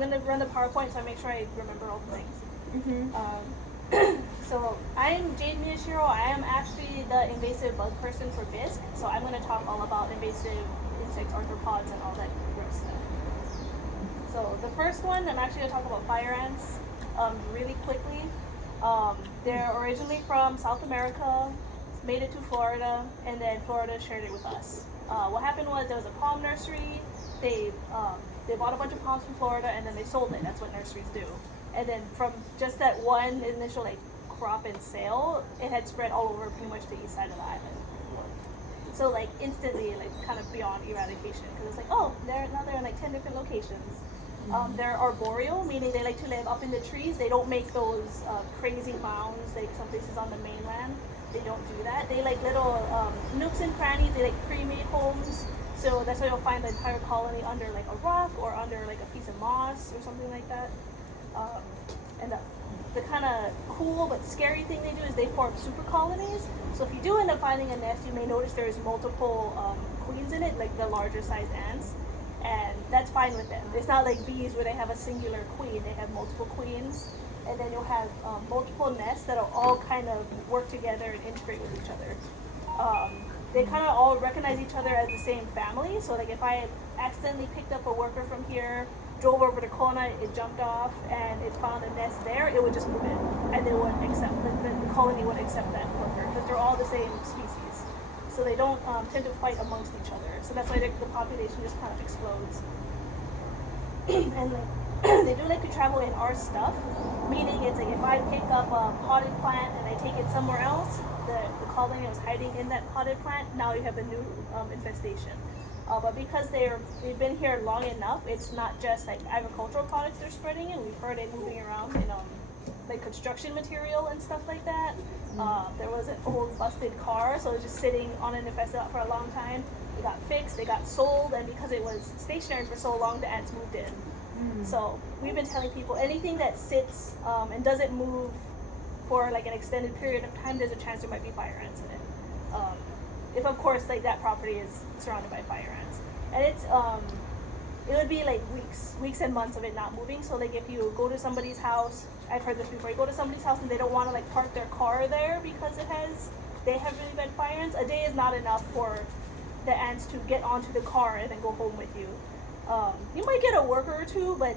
I'm gonna run the PowerPoint so I make sure I remember all the things. So I'm Jade Miyashiro. I am actually the invasive bug person for BISC. So I'm gonna talk all about invasive insects, arthropods, and all that gross stuff. So the first one, I'm actually gonna talk about fire ants really quickly. They're originally from South America, made it to Florida, and then Florida shared it with us. What happened was there was a palm nursery. They bought a bunch of palms from Florida and then they sold it. That's what nurseries do. And then from just that one initial crop and sale, it had spread all over pretty much the east side of the island. So instantly, kind of beyond eradication, because it's now they're in 10 different locations. They're arboreal, meaning they like to live up in the trees. They don't make those crazy mounds like some places on the mainland. They don't do that. They like little nooks and crannies. They like pre-made homes. So that's why you'll find the entire colony under a rock or under a piece of moss or something like that. And the kind of cool but scary thing they do is they form super colonies. So if you do end up finding a nest, you may notice there's multiple queens in it, like the larger sized ants. And that's fine with them. It's not like bees where they have a singular queen. They have multiple queens. And then you'll have multiple nests that'll all kind of work together and integrate with each other. They kind of all recognize each other as the same family. So if I had accidentally picked up a worker from here, drove over to Kona, it jumped off, and it found a nest there, it would just move in. And they would accept, the colony would accept that worker because they're all the same species. So they don't tend to fight amongst each other. So that's why the population just kind of explodes. And they do like to travel in our stuff, meaning it's if I pick up a potted plant and I take it somewhere else, the colony was hiding in that potted plant, now you have a new infestation. But because they've been here long enough, it's not just agricultural products they're spreading in. We've heard it moving around in construction material and stuff like that. There was an old busted car, so it was just sitting on an infested lot for a long time. It got fixed, it got sold, and because it was stationary for so long, the ants moved in. So we've been telling people anything that sits and doesn't move for an extended period of time, there's a chance there might be fire ants in it. If of course that property is surrounded by fire ants, and it's it would be weeks and months of it not moving. So if you go to somebody's house, I've heard this before, you go to somebody's house and they don't want to park their car there because they have really bad fire ants. A day is not enough for the ants to get onto the car and then go home with you. You might get a worker or two, but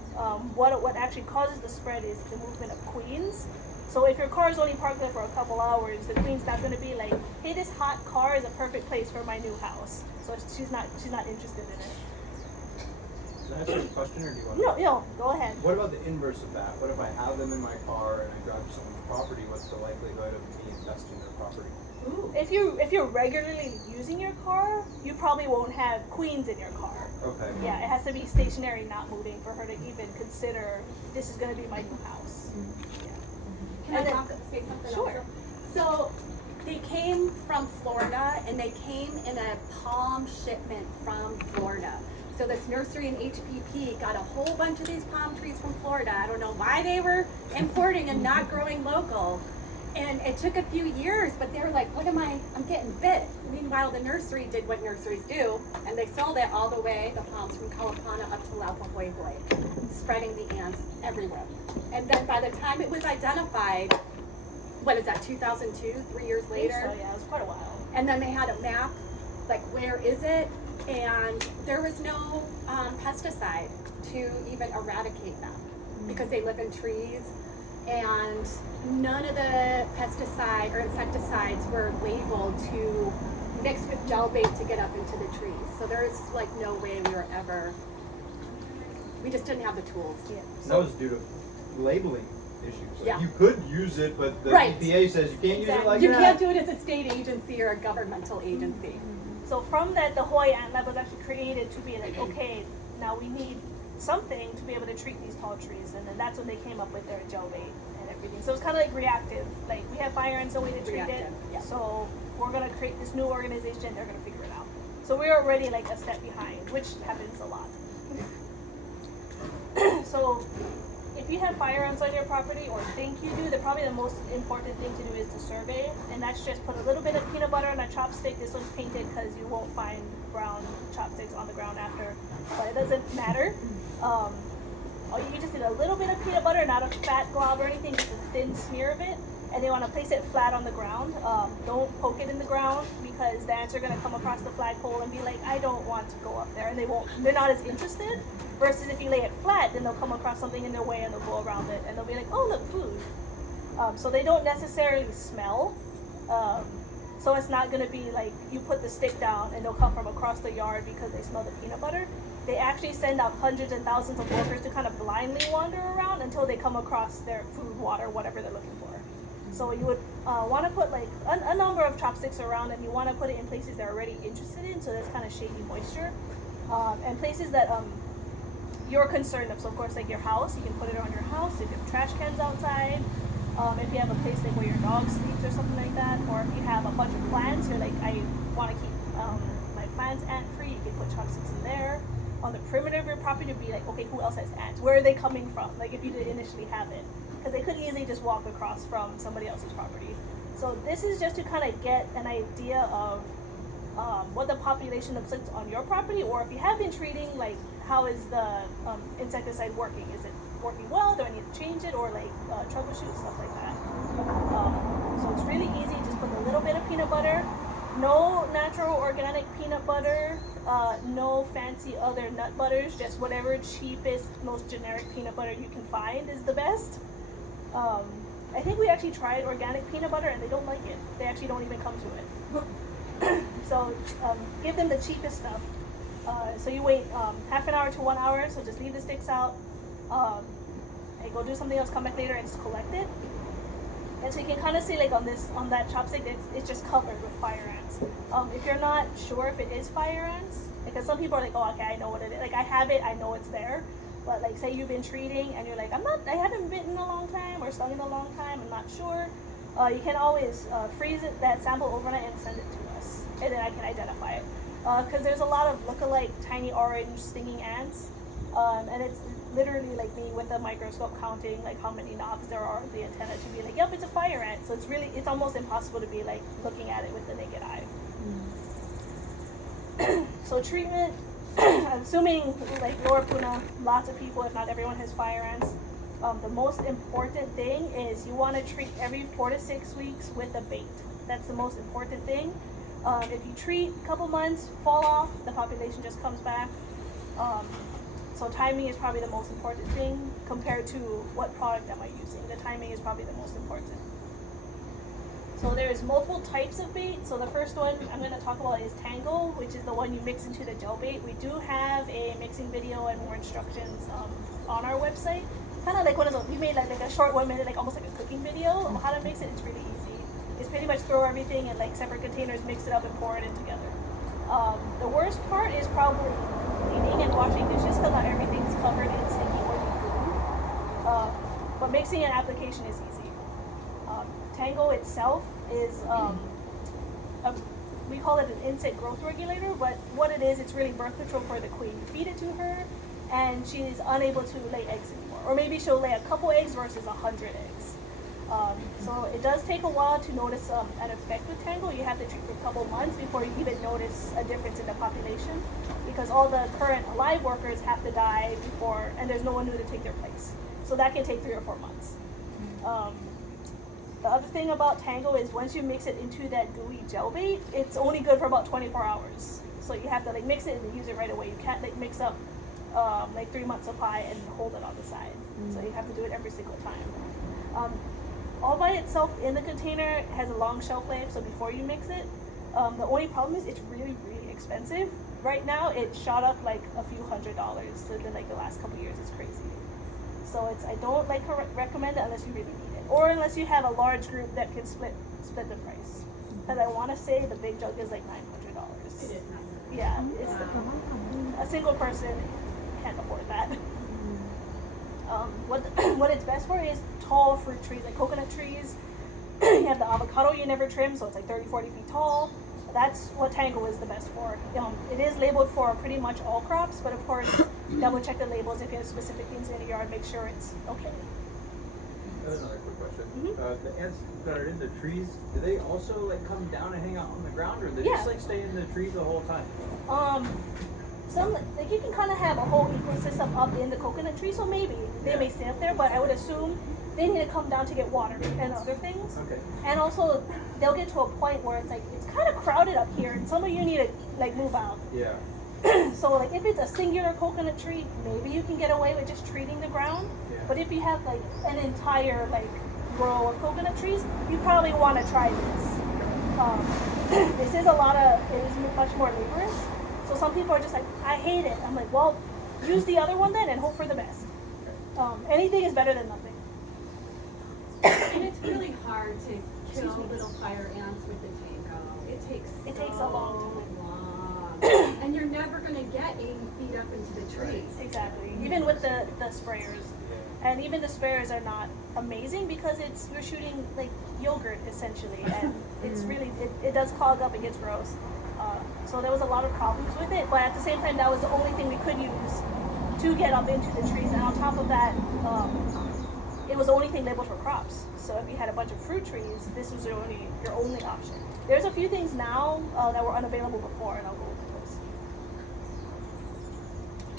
what actually causes the spread is the movement of queens. So if your car is only parked there for a couple hours, the queen's not going to be like, hey, this hot car is a perfect place for my new house. So she's not interested in it. Can I ask you a question, or do you want to? No, go ahead. What about the inverse of that? What if I have them in my car and I drive to someone's property? What's the likelihood of me infesting their property? Ooh. If you're regularly using your car, you probably won't have queens in your car. Okay. Yeah, it has to be stationary, not moving, for her to even consider this is going to be my new house. Yeah. Can I say something? Sure. Also? So they came from Florida, and they came in a palm shipment from Florida. So this nursery in HPP got a whole bunch of these palm trees from Florida. I don't know why they were importing and not growing local. And it took a few years, but they were like, I'm getting bit. Meanwhile, the nursery did what nurseries do, and they sold it all the way, the palms from Kalapana up to Laupahoehoe, spreading the ants everywhere. And then by the time it was identified, 2002, 3 years later? So yeah, it was quite a while. And then they had a map, where is it? And there was no pesticide to even eradicate them because they live in trees. And none of the pesticide or insecticides were labeled to mix with gel bait to get up into the trees. So there's no way we just didn't have the tools. Yeah. That was due to labeling issues. Yeah. You could use it, but the Right. EPA says you can't use it like You that. can't do it as a state agency or a governmental agency. So from that, the Hawaii Ant Lab was actually created to be okay, now we need something to be able to treat these tall trees, and then that's when they came up with their gel bait and everything. So it's kind of reactive. We have fire ants, a way to treat it. Reactive, yeah. So we're gonna create this new organization. They're gonna figure it out. So we're already a step behind, which happens a lot. So if you have fire ants on your property or think you do, probably the most important thing to do is to survey, and that's just put a little bit of peanut butter on a chopstick. This one's painted because you won't find brown chopsticks on the ground after, but it doesn't matter. You just need a little bit of peanut butter, not a fat glob or anything, just a thin smear of it. And they want to place it flat on the ground. Don't poke it in the ground because the ants are going to come across the flagpole and be like, I don't want to go up there. And they're not as interested. Versus if you lay it flat, then they'll come across something in their way and they'll go around it. And they'll be like, oh, look, food. So they don't necessarily smell. So it's not going to be like you put the stick down and they'll come from across the yard because they smell the peanut butter. They actually send out hundreds and thousands of workers to kind of blindly wander around until they come across their food, water, whatever they're looking for. So you would want to put like a number of chopsticks around, and you want to put it in places they're already interested in, so there's kind of shady moisture, and places that you're concerned of. So of course, like your house, you can put it on your house. If you have trash cans outside, if you have a place like where your dog sleeps or something like that, or if you have a bunch of plants, you're like, I want to keep my plants ant free. You can put chopsticks in there. On the perimeter of your property, to be like, okay, who else has ants? Where are they coming from? Like if you did initially have it. Because they could easily just walk across from somebody else's property. So this is just to kind of get an idea of what the population looks like on your property, or if you have been treating, like how is the insecticide working? Is it working well? Do I need to change it, or like troubleshoot, stuff like that? So it's really easy. Just put a little bit of peanut butter. No natural organic peanut butter, no fancy other nut butters, just whatever cheapest, most generic peanut butter you can find is the best. I think we actually tried organic peanut butter and they don't like it. They actually don't even come to it. So give them the cheapest stuff. So you wait half an hour to 1 hour, so just leave the sticks out and go do something else, come back later and just collect it. And so you can kind of see like on that chopstick, it's just covered with fire ants. If you're not sure if it is fire ants, because some people are like, oh, okay, I know what it is. Like I have it, I know it's there. But like say you've been treating and you're like, I haven't bitten in a long time or stung in a long time, I'm not sure. You can always freeze that sample overnight and send it to us. And then I can identify it. Because there's a lot of look-alike tiny orange stinging ants. And it's literally like me with a microscope counting like how many knobs there are on the antenna to be like, yep, it's a fire ant. So it's almost impossible to be like looking at it with the naked eye. So treatment, I'm assuming like Lower Puna, lots of people, if not everyone, has fire ants. The most important thing is you want to treat every 4 to 6 weeks with a bait. That's the most important thing. If you treat a couple months, fall off, the population just comes back. So timing is probably the most important thing compared to what product am I using. The timing is probably the most important. So there's multiple types of bait. So the first one I'm going to talk about is Tango, which is the one you mix into the gel bait. We do have a mixing video and more instructions on our website. Kind of like one of those, we made like a short 1 minute, like almost like a cooking video of how to mix it. It's really easy. It's pretty much throw everything in like separate containers, mix it up and pour it in together. The worst part is probably cleaning and washing dishes because not everything's covered in sticky oily glue. But mixing and application is easy. Tango itself is, we call it an insect growth regulator, but what it is, it's really birth control for the queen. You feed it to her and she's unable to lay eggs anymore. Or maybe she'll lay a couple eggs versus 100 eggs. So it does take a while to notice an effect with Tango. You have to treat for a couple months before you even notice a difference in the population, because all the current alive workers have to die before, and there's no one new to take their place. So that can take 3 or 4 months. The other thing about Tango is once you mix it into that gooey gel bait, it's only good for about 24 hours. So you have to like mix it and use it right away. You can't like mix up like 3 months supply and hold it on the side. So you have to do it every single time. All by itself in the container has a long shelf life, so before you mix it, the only problem is it's really, really expensive. Right now it shot up like a few $100s in like the last couple years. It's crazy. So I don't like recommend it unless you really need it, or unless you have a large group that can split the price. Because I want to say the big jug is like $900. It is $900. Yeah, it's a single person can't afford that. What it's best for is tall fruit trees, like coconut trees. You have the avocado you never trim, so it's like 30, 40 feet tall. That's what Tango is the best for. It is labeled for pretty much all crops, but of course, double check the labels if you have specific things in your yard, make sure it's okay. Another quick question. Mm-hmm. The ants that are in the trees, do they also like come down and hang out on the ground, or do they Yeah. just like stay in the trees the whole time? Some like you can kind of have a whole ecosystem up in the coconut tree, so maybe they may stay up there, but I would assume they need to come down to get water and other things. Okay. And also, they'll get to a point where it's like, it's kind of crowded up here, and some of you need to like move out. Yeah. So like if it's a singular coconut tree, maybe you can get away with just treating the ground. Yeah. But if you have like an entire like row of coconut trees, you probably want to try this. This is it is much more laborious. So some people are just like, I hate it. I'm like, well, use the other one then and hope for the best. Anything is better than nothing. And it's really hard to kill Excuse me. little fire ants with the tango. It takes a long long. And you're never gonna get 80 feet up into the tree. Exactly. Even with the sprayers. And even the sprayers are not amazing because you're shooting like yogurt essentially, and it's really it does clog up and gets gross. So there was a lot of problems with it, but at the same time that was the only thing we could use to get up into the trees. And on top of that, it was the only thing labeled for crops. So if you had a bunch of fruit trees, this was your only option. There's a few things now that were unavailable before, and I'll go over those.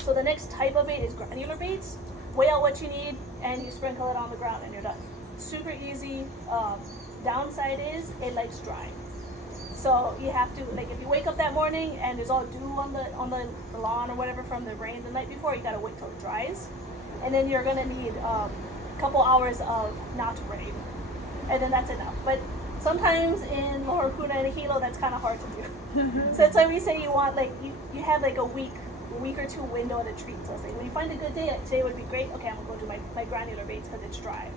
So the next type of bait is granular baits. Weigh out what you need and you sprinkle it on the ground and you're done. Super easy. Downside is it likes dry. So you have to, like, if you wake up that morning and there's all dew on the lawn or whatever from the rain the night before, you gotta wait till it dries. And then you're gonna need a couple hours of not rain. And then that's enough. But sometimes in Lower Kuna and Hilo, that's kind of hard to do. So that's why we say you want, like, you have like a week or two window at a treat. So it's like, when you find a good day, like today would be great. Okay, I'm gonna go do my granular baits because it's dry.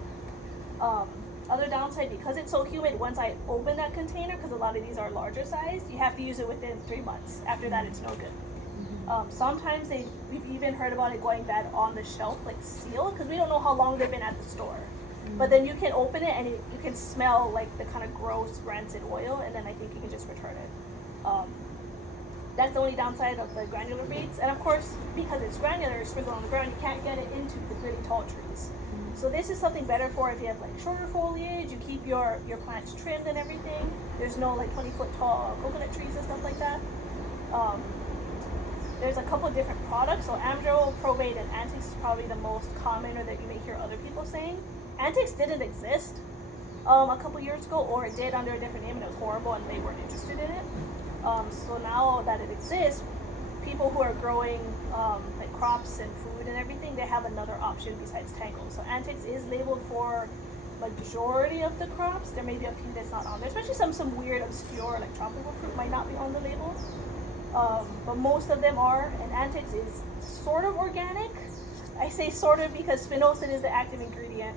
Other downside, because it's so humid, once I open that container, because a lot of these are larger size, you have to use it within 3 months. After that, it's no good. Sometimes we've even heard about it going bad on the shelf, like sealed, because we don't know how long they've been at the store. But then you can open it and you can smell like the kind of gross rancid oil, and then I think you can just return it. That's the only downside of the granular baits. And of course, because it's granular, sprinkled on the ground, you can't get it into the really tall trees. So this is something better for if you have like shorter foliage, you keep your plants trimmed and everything. There's no like 20-foot tall coconut trees and stuff like that. There's a couple of different products. So Amdro, Probate, and Antics is probably the most common, or that you may hear other people saying. Antics didn't exist a couple years ago, or it did under a different name and it was horrible and they weren't interested in it. So now that it exists, people who are growing like crops and food and everything, they have another option besides Tango. So Antics is labeled for majority of the crops. There may be a few that's not on there, especially some weird, obscure, like tropical fruit might not be on the label. But most of them are, and Antics is sort of organic. I say sort of because spinosyn is the active ingredient,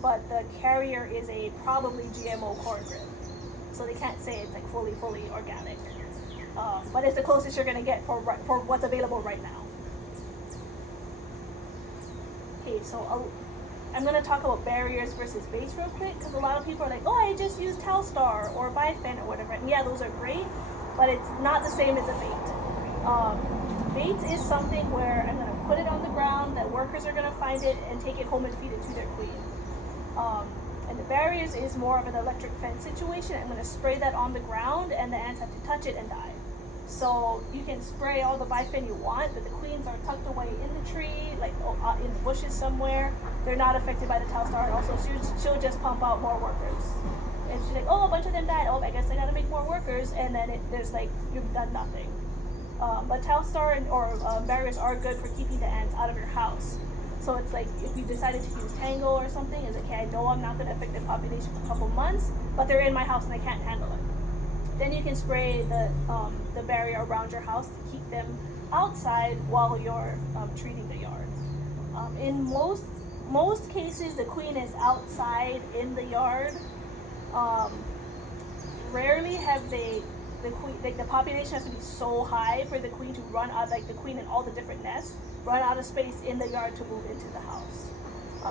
but the carrier is a probably GMO corn grit. So they can't say it's like fully organic. But it's the closest you're gonna get for what's available right now. Okay, so I'm gonna talk about barriers versus baits real quick, because a lot of people are like, oh, I just use Telstar or Bifen or whatever. And yeah, those are great, but it's not the same as a bait. Baits is something where I'm gonna put it on the ground, that workers are gonna find it and take it home and feed it to their queen. And the barriers is more of an electric fence situation. I'm going to spray that on the ground and the ants have to touch it and die. So you can spray all the Bifen you want, but the queens are tucked away in the tree, like in the bushes somewhere. They're not affected by the Telstar, and also she'll just pump out more workers. And she's like, oh, a bunch of them died. Oh, I guess I got to make more workers. And then there's like, you've done nothing. But Telstar or barriers are good for keeping the ants out of your house. So it's like, if you decided to use Tango or something, it's okay, I know I'm not going to affect the population for a couple months, but they're in my house and I can't handle it. Then you can spray the barrier around your house to keep them outside while you're treating the yard. In most cases, the queen is outside in the yard. Rarely have the queen, like the population has to be so high for the queen to run out, like the queen and all the different nests, run out of space in the yard to move into the house.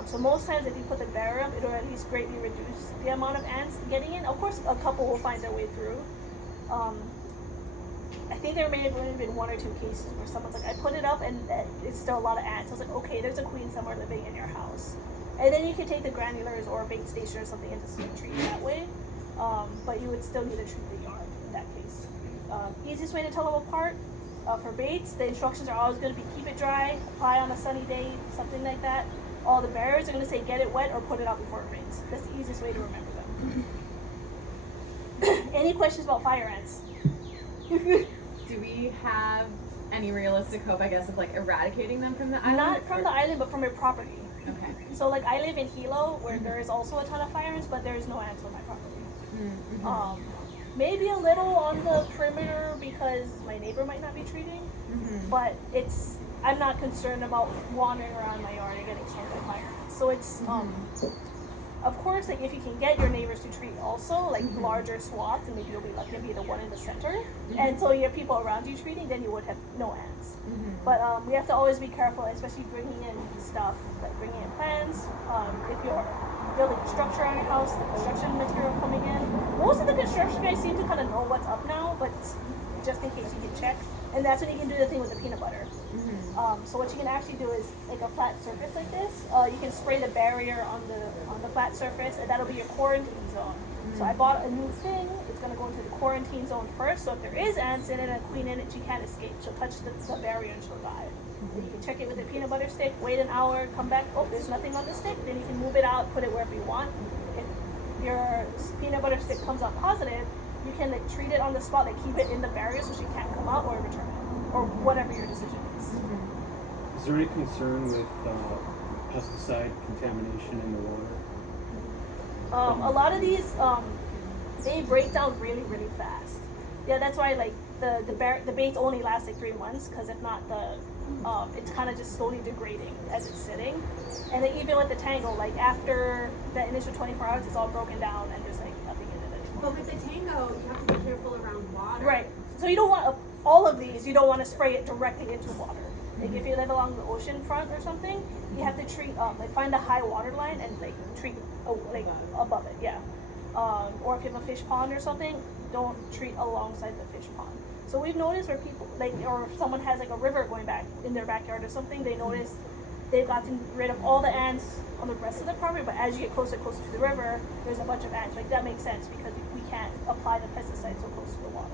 So most times if you put the barrier up, it'll at least greatly reduce the amount of ants getting in. Of course, a couple will find their way through. I think there may have only been 1 or 2 cases where someone's like, I put it up and it's still a lot of ants. I was like, okay, there's a queen somewhere living in your house. And then you can take the granulars or a bait station or something and just treat it that way. But you would still need to treat the yard in that case. Easiest way to tell them apart, for baits, the instructions are always going to be keep it dry, apply on a sunny day, something like that. all the barriers are going to say get it wet or put it out before it rains. That's the easiest way to remember them. Any questions about fire ants? Do we have any realistic hope, I guess, of like eradicating them from the island? Not from or- the island, but from your property. Okay. So like I live in Hilo, where there is also a ton of fire ants, but there is no ants on my property. Mm-hmm. Maybe a little on the perimeter because my neighbor might not be treating, Mm-hmm. but I'm not concerned about wandering around my yard and getting stung by fire ants. So it's of course, like if you can get your neighbors to treat also like larger swaths, and maybe you'll be lucky and be the one in the center, and so you have people around you treating, then you would have no ants. But we have to always be careful, especially bringing in stuff, like bringing in plants. If you're building a structure on your house, the construction material coming in. Most of the construction guys seem to kind of know what's up now, but just in case you can check. And that's when you can do the thing with the peanut butter. So what you can actually do is like a flat surface like this. You can spray the barrier on the flat surface, and that'll be your quarantine zone. So I bought a new thing. It's gonna go into the quarantine zone first. So if there is ants in it and a queen in it, she can't escape. She'll touch the barrier and she'll die. Then you can check it with a peanut butter stick. Wait an hour. Come back. Oh, there's nothing on the stick. Then you can move it out. Put it wherever you want. If your peanut butter stick comes out positive, you can like treat it on the spot. Like keep it in the barrier so she can't come out or return it, or whatever your decision is. Is there any concern with pesticide contamination in the water? A lot of these, they break down really, really fast. Yeah, that's why like the baits only last like 3 months, because if not, it's kind of just slowly degrading as it's sitting. And then even with the tango, like after the initial 24 hours, it's all broken down and there's like nothing in it anymore. But with the tango, you have to be careful around water. Right. So you don't want all of these. You don't want to spray it directly into water. Like if you live along the ocean front or something, you have to treat like find a high water line and like treat like above it, yeah. Or if you have a fish pond or something, don't treat alongside the fish pond. So we've noticed where people like, or if someone has like a river going back in their backyard or something, they notice they've gotten rid of all the ants on the rest of the property, but as you get closer to the river, there's a bunch of ants. Like that makes sense because we can't apply the pesticides so close to the water.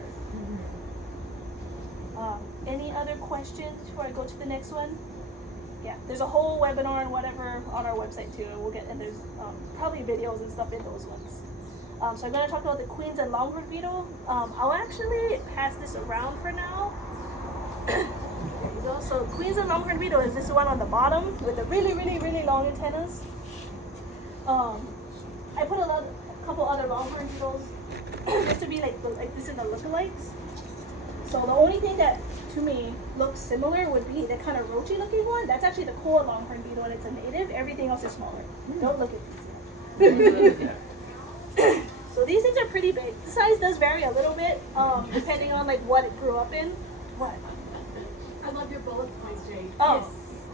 Any other questions before I go to the next one? Yeah, there's a whole webinar and whatever on our website too. And there's probably videos and stuff in those ones. So I'm going to talk about the Queens and Longhorn beetle. I'll actually pass this around for now. There you go. So Queens and Longhorn beetle is this one on the bottom with the really, really, really long antennas. I put a couple other Longhorn beetles just to be like this is the lookalikes. So the only thing that to me looks similar would be the kind of roachy looking one. That's actually the Koa Longhorn beetle and it's a native. Everything else is smaller. Don't look at these. So these things are pretty big. The size does vary a little bit depending on like what it grew up in. What? I love your bullet points, Jay. Oh.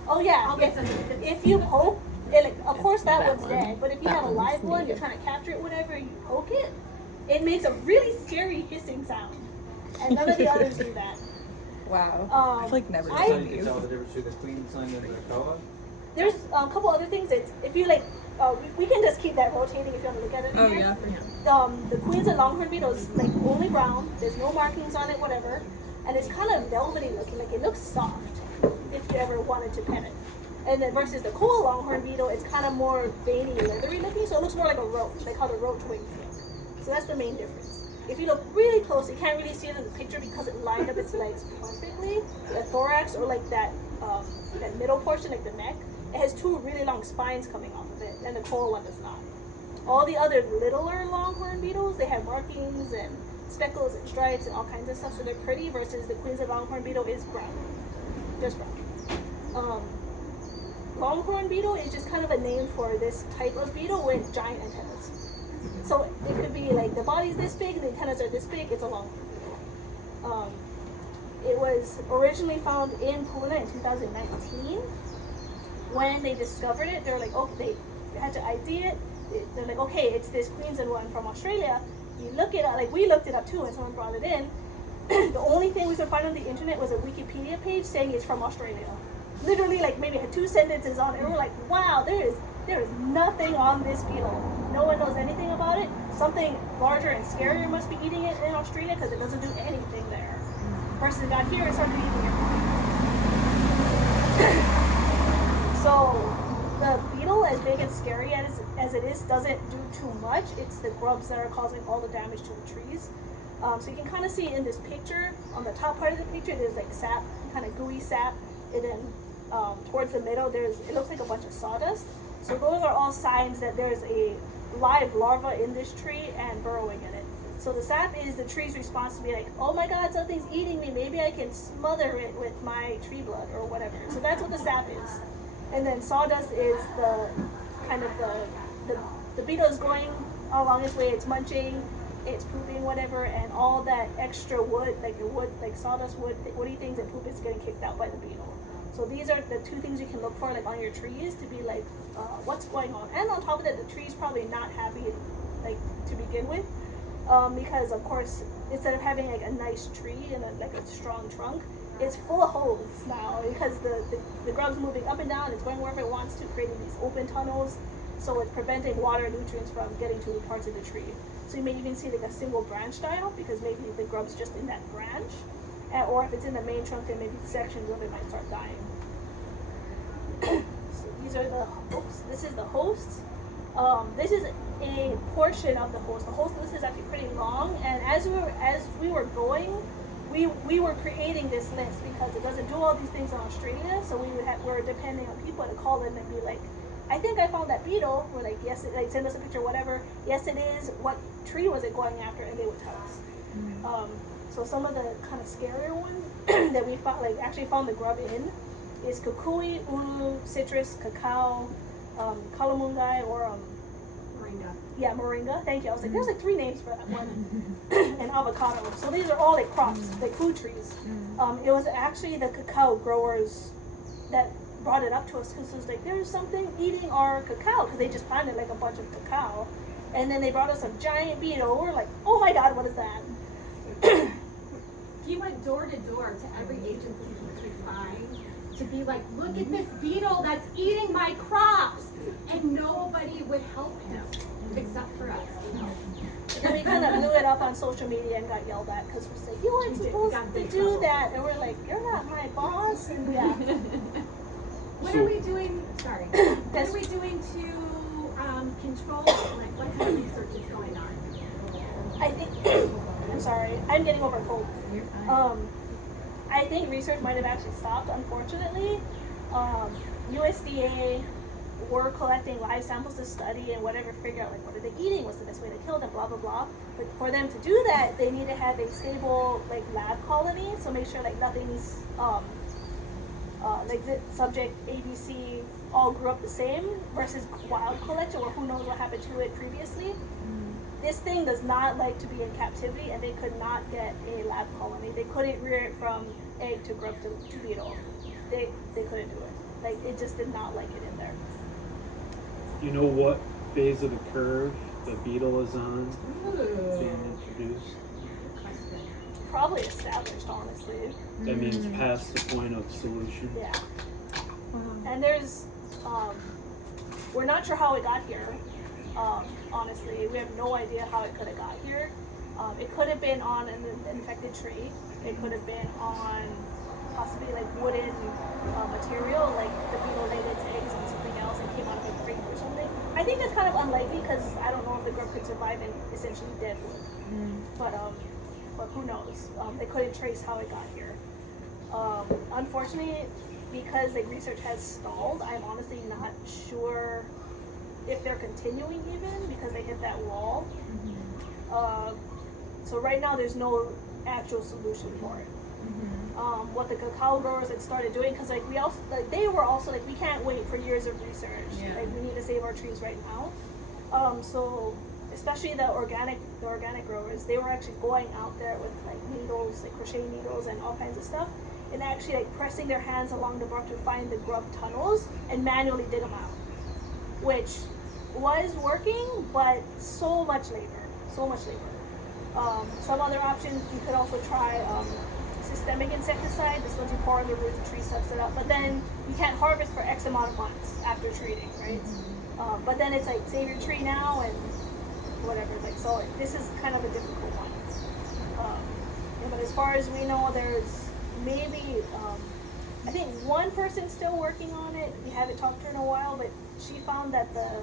Oh yeah. I'll get some. If you poke, it, of course that one's dead. But if you have a live one, you're trying to capture it, whatever, you poke it, it makes a really scary hissing sound. And none of the others do that. Wow. I've like never I- So seen you can these. tell the difference between the Queensland and the Koa? There's a couple other things. It's if you like, we can just keep that rotating if you want to look at it. Oh again. yeah. The Queens and Longhorn beetle is like only brown. There's no markings on it, whatever, and it's kind of velvety looking. Like it looks soft if you ever wanted to pet it. And then versus the Koa Longhorn beetle, it's kind of more veiny, leathery looking. So it looks more like a roach, like how the roach wings look. So that's the main difference. If you look really close, you can't really see it in the picture because it lined up its legs perfectly. The thorax or like that middle portion, like the neck, it has 2 really long spines coming off of it, and the Koa one does not. All the other littler longhorn beetles, they have markings and speckles and stripes and all kinds of stuff, so they're pretty, versus the Queensland longhorn beetle is brown. Just brown. Longhorn beetle is just kind of a name for this type of beetle with giant antennas. So it could be like the body's this big and the antennas are this big, it's a longhorn beetle. It was originally found in Puna in 2019. When they discovered it, they were like, okay, they had to ID it. They're like, okay, it's this Queensland one from Australia. You look it up, like we looked it up too, and someone brought it in. The only thing we could find on the internet was a Wikipedia page saying it's from Australia. Literally, like maybe it had 2 sentences on it, and we're like, wow, there is nothing on this beetle. No one knows anything about it. Something larger and scarier must be eating it in Australia because it doesn't do anything there. Versus it got here and started eating it. So the as big and scary as it is, doesn't do too much. It's the grubs that are causing all the damage to the trees. So you can kind of see in this picture, on the top part of the picture, there's like sap, kind of gooey sap, and then towards the middle, it looks like a bunch of sawdust. So those are all signs that there's a live larva in this tree and burrowing in it. So the sap is the tree's response to be like, oh my god, something's eating me, maybe I can smother it with my tree blood or whatever. So that's what the sap is. And then sawdust is the kind of the beetle is going along its way, it's munching, it's pooping, whatever, and all that extra wood, like sawdust wood, woody things and poop is getting kicked out by the beetle. So these are the two things you can look for, like on your trees, to be like, what's going on. And on top of that, the tree's probably not happy, like to begin with, because of course, instead of having like a nice tree and like a strong trunk, it's full of holes now because the grub's moving up and down, it's going wherever it wants to, creating these open tunnels. So it's preventing water and nutrients from getting to the parts of the tree. So you may even see like a single branch style because maybe the grub's just in that branch. Or if it's in the main trunk, then maybe sections of it might start dying. So these are this is the host. This is a portion of the host. The host list is actually pretty long, and as we were going, we were creating this list because it doesn't do all these things in Australia. So we're depending on people to call them and be like, I think I found that beetle. We're like, yes, like send us a picture, whatever. Yes, it is. What tree was it going after? And they would tell us. So some of the kind of scarier ones that we found, like actually found the grub in, is kukui, ulu, citrus, cacao, calamungai, or Moringa. Yeah, moringa. Thank you. I was like, there's like 3 names for that one, and avocado. So these are all like crops, like food trees. It was actually the cacao growers that brought it up to us because it was like, there's something eating our cacao because they just planted like a bunch of cacao, and then they brought us a giant beetle. We're like, oh my god, what is that? He went door to door to every agency he could find to be like, look at this beetle that's eating my crops, and nobody would help him except for us. And we kind of blew it up on social media and got yelled at because we said, you weren't supposed to do that, and we're like, you're not my boss, and yeah. What are we doing? Sorry. What are we doing to control? Like, what kind of research is going on? I think. I'm sorry. I'm getting over a cold. You're fine. I think research might have actually stopped, unfortunately. USDA were collecting live samples to study and whatever, figure out like what are they eating, what's the best way to kill them, blah blah blah. But for them to do that, they need to have a stable like lab colony. So make sure like nothing's like the subject ABC all grew up the same versus wild collection, or who knows what happened to it previously. This thing does not like to be in captivity, and they could not get a lab colony. They couldn't rear it from egg to grub to beetle. They couldn't do it. Like, it just did not like it in there. You know what phase of the curve the beetle is on being introduced? Probably established, honestly. That means past the point of solution. Yeah. And there's, we're not sure how it got here. Honestly, we have no idea how it could have got here. It could have been on an infected tree. It could have been on possibly like wooden material, like the beetle laid its eggs on something else and came out of a creek or something. I think that's kind of unlikely because I don't know if the grub could survive in essentially dead wood. But who knows? They couldn't trace how it got here. Unfortunately, because like research has stalled, I'm honestly not sure if they're continuing even because they hit that wall. So right now there's no actual solution for it. What the cacao growers had started doing, because like we also like they were also like, we can't wait for years of research. Like we need to save our trees right now. So especially the organic growers, they were actually going out there with like needles, like crochet needles and all kinds of stuff, and actually like pressing their hands along the bark to find the grub tunnels and manually dig them out, which was working, but so much labor. Some other options, you could also try systemic insecticide. This one you pour on the roots, the tree sucks it up, but then you can't harvest for X amount of months after treating, right? But then it's like, save your tree now and whatever. Like, so this is kind of a difficult one. Yeah, but as far as we know, there's maybe I think one person's still working on it. We haven't talked to her in a while, but she found that the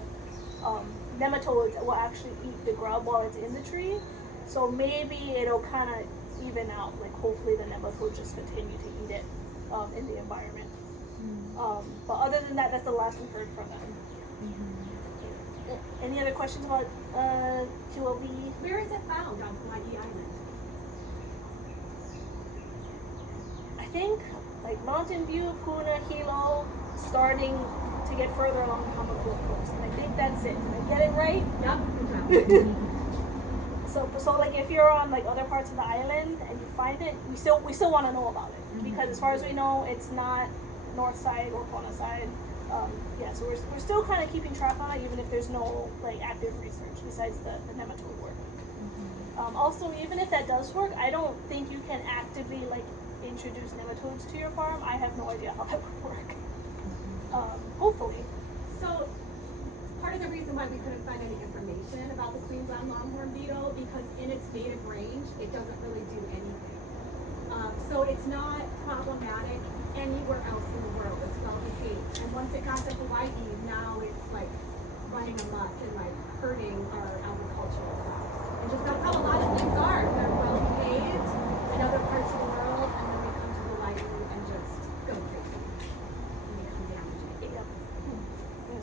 nematodes will actually eat the grub while it's in the tree. So maybe it'll kind of even out. Like hopefully the nematodes just continue to eat it in the environment. But other than that, that's the last we heard from them. Any other questions about QLB? Where is it found on Hawaii Island? I think like Mountain View, Puna, Hilo, starting to get further along the Hamakua coast. And I think that's it. Did I get it right? Yep. So like if you're on like other parts of the island and you find it, we still want to know about it because as far as we know, it's not north side or Puna side. Yeah, so we're still kind of keeping track on it, even if there's no like active research besides the nematode work. Also, even if that does work, I don't think you can actively like introduce nematodes to your farm. I have no idea how that would work. Hopefully. So, part of the reason why we couldn't find any information about the Queensland longhorn beetle, because in its native range, it doesn't really do anything. So it's not problematic anywhere else in the world. It's well behaved. And once it got to Hawaii, now it's like running amok and like hurting our agricultural crops. And just that's how a lot of things are. They're well behaved in other parts of the world, and then they come to Hawaii and just go crazy. And they come damaging. Yeah,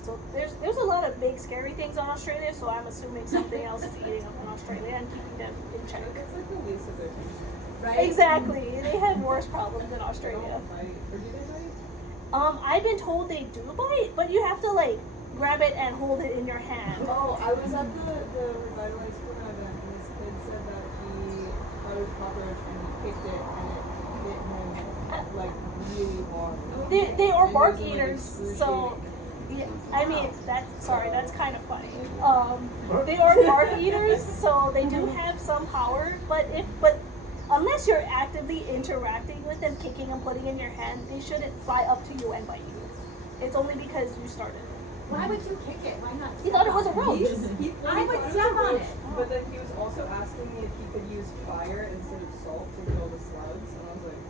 so there's a lot of big scary things on Australia, so I'm assuming something else is eating them in Australia and keeping them in check. It's like the least of their things. Right? Exactly. They have worse problems in Australia. Or do they bite? I've been told they do bite, but you have to like grab it and hold it in your hand. Oh, I was at the Revitalize Puna event and this kid said that he caught a cockroach and he kicked it and it hit him like really hard. They are bark And he was in, like, eaters, so excruciating yeah, I mean that's kind of funny. They are bark eaters, so they do have some power, but unless you're actively interacting with them, kicking and putting in your hand, they shouldn't fly up to you and bite you. It's only because you started. Why would you kick it? Why not? He thought it was a roach. I would step on it. But then he was also asking me if he could use fire instead of salt to kill the slugs, and I was like,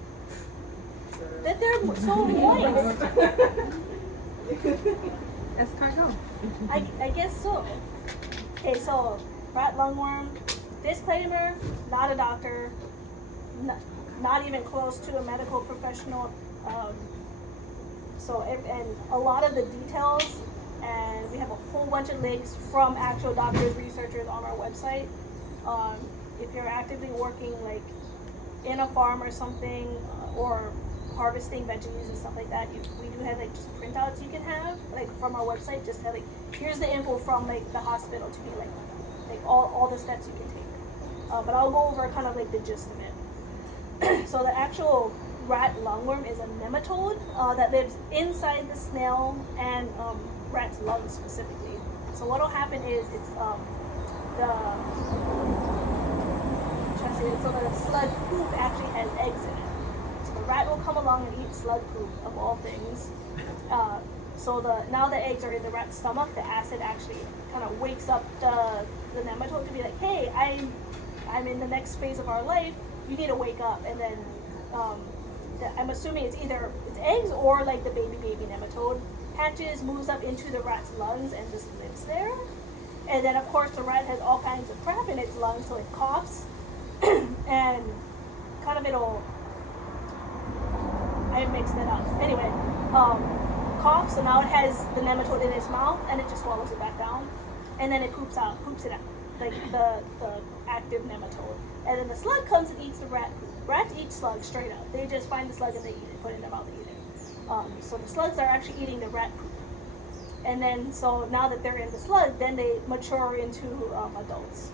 sure. That they're so moist. Escargot. I guess so. Okay, so rat lungworm. Disclaimer: not a doctor. Not even close to a medical professional. And a lot of the details, and we have a whole bunch of links from actual doctors, researchers on our website. If you're actively working like in a farm or something, or harvesting veggies and stuff like that, we do have like just printouts you can have like from our website. Just have like here's the info from like the hospital to be like all the steps you can take. But I'll go over kind of like the gist of it. So the actual rat lungworm is a nematode that lives inside the snail and rat's lungs specifically. So what'll happen is it's the slug poop actually has eggs in it. So the rat will come along and eat slug poop of all things. So now the eggs are in the rat's stomach, the acid actually kind of wakes up the nematode to be like, hey, I'm in the next phase of our life. You need to wake up. And then I'm assuming it's either it's eggs or like the baby nematode hatches, moves up into the rat's lungs and just lives there. And then of course the rat has all kinds of crap in its lungs, so it coughs and kind of I mixed it up. Anyway, coughs, so now it has the nematode in its mouth and it just swallows it back down. And then it poops it out, like the active nematode. And then the slug comes and eats the rat poop. Rats eat slugs straight up. They just find the slug and they eat it, put it in their mouth and eat it. So the slugs are actually eating the rat poop. And then, so now that they're in the slug, then they mature into adults.